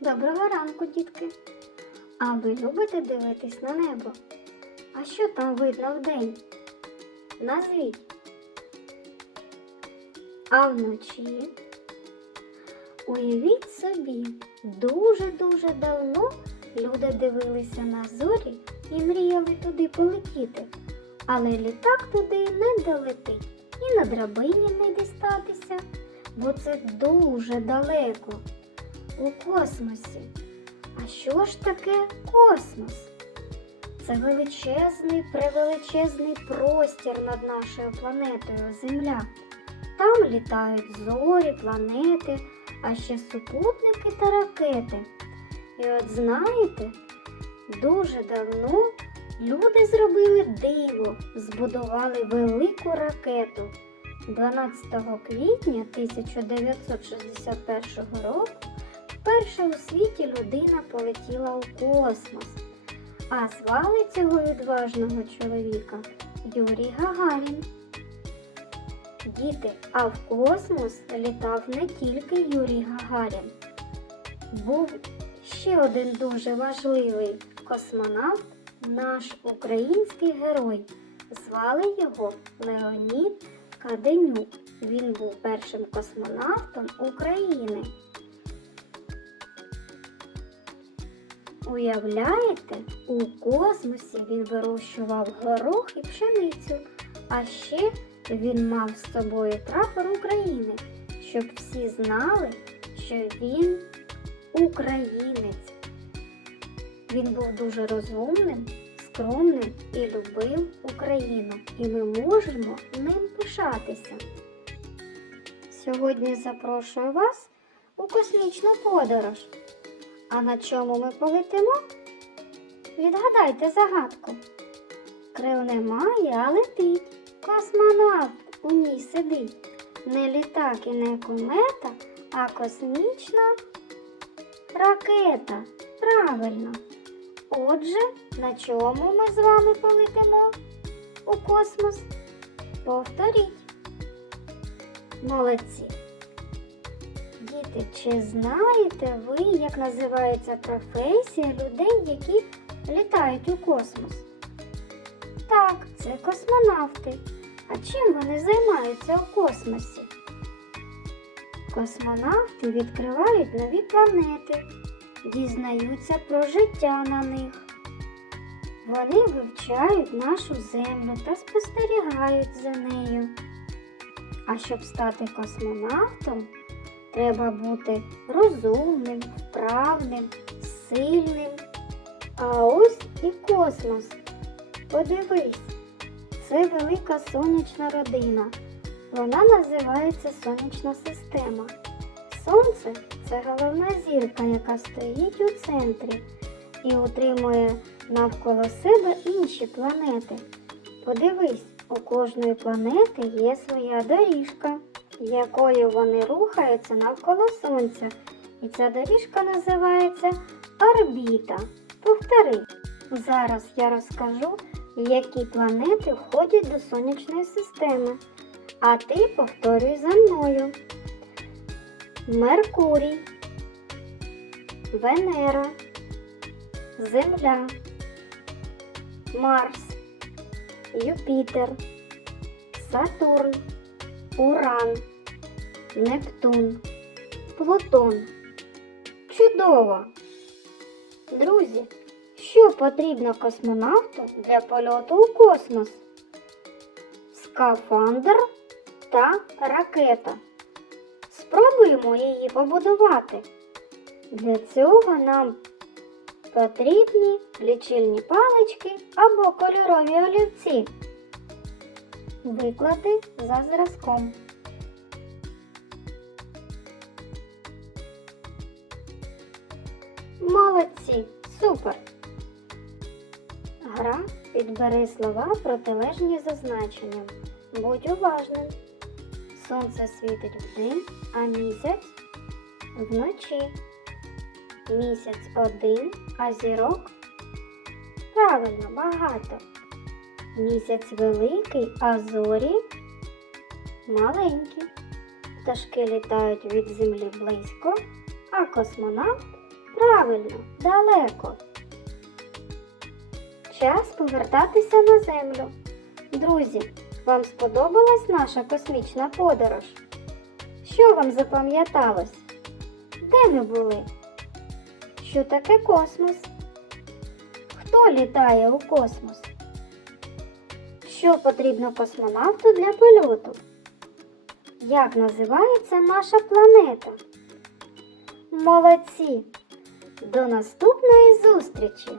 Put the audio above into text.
Доброго ранку, дітки. А ви любите дивитись на небо? А що там видно вдень? Назвіть. А вночі? Уявіть собі, дуже-дуже давно люди дивилися на зорі і мріяли туди полетіти. Але літак туди не долетить і на драбині не дістатися, бо це дуже далеко у космосі. А що ж таке космос? Це величезний, превеличезний простір над нашою планетою Земля. Там літають зорі, планети, а ще супутники та ракети. І от знаєте, дуже давно люди зробили диво, збудували велику ракету. 12 квітня 1961 року вперше у світі людина полетіла у космос. А звали цього відважного чоловіка Юрій Гагарін. Діти, а в космос літав не тільки Юрій Гагарін. Був ще один дуже важливий космонавт, наш український герой. Звали його Леонід Каденюк. Він був першим космонавтом України. Уявляєте, у космосі він вирощував горох і пшеницю, а ще він мав з собою прапор України, щоб всі знали, що він українець. Він був дуже розумним, скромним і любив Україну, і ми можемо ним пишатися. Сьогодні запрошую вас у космічну подорож. А на чому ми полетимо? Відгадайте загадку. Крил немає, а летить. Космонавт у ній сидить. Не літак і не комета, а космічна ракета. Правильно. Отже, на чому ми з вами полетимо у космос? Повторіть. Молодці. Діти, чи знаєте ви, як називається професія людей, які літають у космос? Так, це космонавти. А чим вони займаються у космосі? Космонавти відкривають нові планети, дізнаються про життя на них. Вони вивчають нашу землю та спостерігають за нею. А щоб стати космонавтом, треба бути розумним, вправним, сильним. А ось і космос. Подивись, це велика сонячна родина. Вона називається сонячна система. Сонце це головна зірка, яка стоїть у центрі і утримує навколо себе інші планети. Подивись, у кожної планети є своя доріжка, якою вони рухаються навколо Сонця. І ця доріжка називається орбіта. Повтори. Зараз я розкажу, які планети входять до сонячної системи. А ти повторюй за мною. Меркурій, Венера, Земля, Марс, Юпітер, Сатурн, Уран, Нептун, Плутон. Чудово! Друзі, що потрібно космонавту для польоту у космос? Скафандр та ракета. Спробуємо її побудувати. Для цього нам потрібні лічильні палички або кольорові олівці. Виклади за зразком. Молодці! Супер! Гра підбери слова протилежні за значенням. Будь уважним. Сонце світить вдень, а місяць вночі. Місяць один, а зірок правильно багато. Місяць великий, а зорі маленькі. Пташки літають від землі близько, а космонавт Правильно, далеко. Час повертатися на землю. Друзі, вам сподобалась наша космічна подорож? Що вам запам'яталось? Де ми були? Що таке космос? Хто літає у космос? Що потрібно космонавту для польоту? Як називається наша планета? Молодці! До наступної зустрічі!